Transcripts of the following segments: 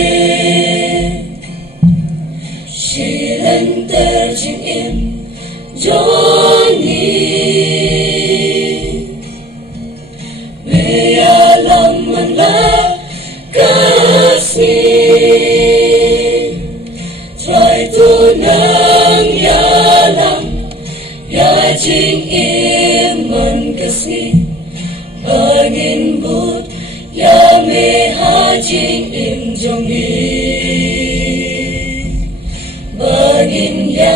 Jongin Shilen terjing im Joni Mealam manla kasih Try to nang yalam Ya jing iman kasih Bangin but Ya me hajing im jongin Bangin ya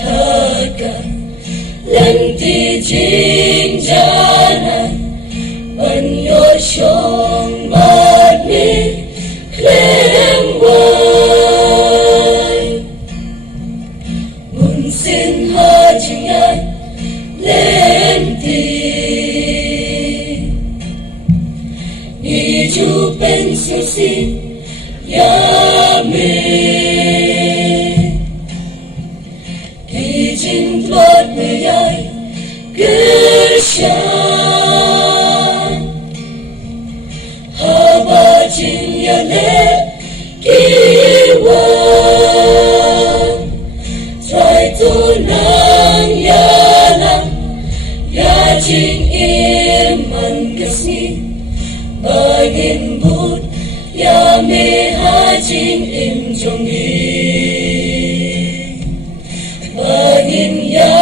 thaka Lenti jing jana Ban yo shong bad me klem wai Mun sin hajing ya lenti Niju pensusi ya me Kijin plot me yai gershan Haba jin ya le kiwan Try to nang ya lang Ya jing iman kasih Bangin but ya me hajing im jongin Bangin ya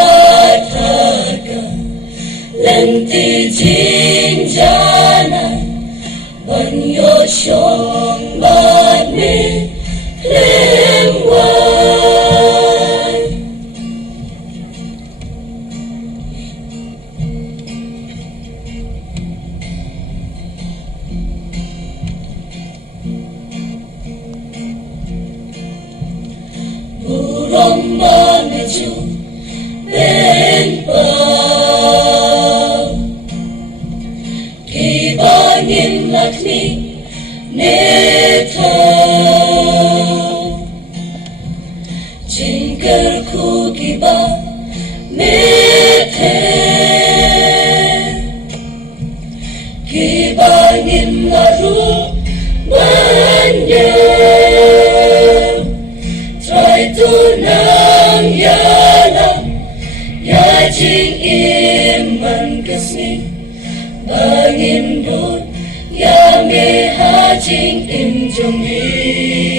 thaka lenti jing jana Ban yo shong bad me klem wai Burong mameju benpang Kibangin lakni neta Jingker ku kiba mete Kibangin laru manya Try to nang yalam Ya jing iman kasih Bangin but Ya me hajing im jongin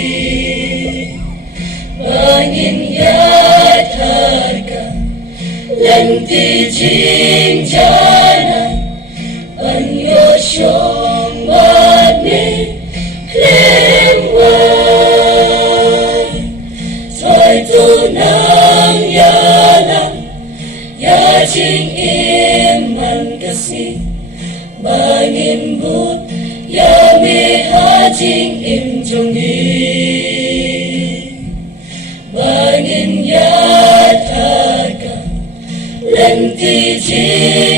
Bangin ya thaka Lenti jing jana Ban yo shong bad me klem wai Try to nang yalam Ya jing iman kasih Bangin but Ya me hajing im jongin Bangin ya thaka Lenti jing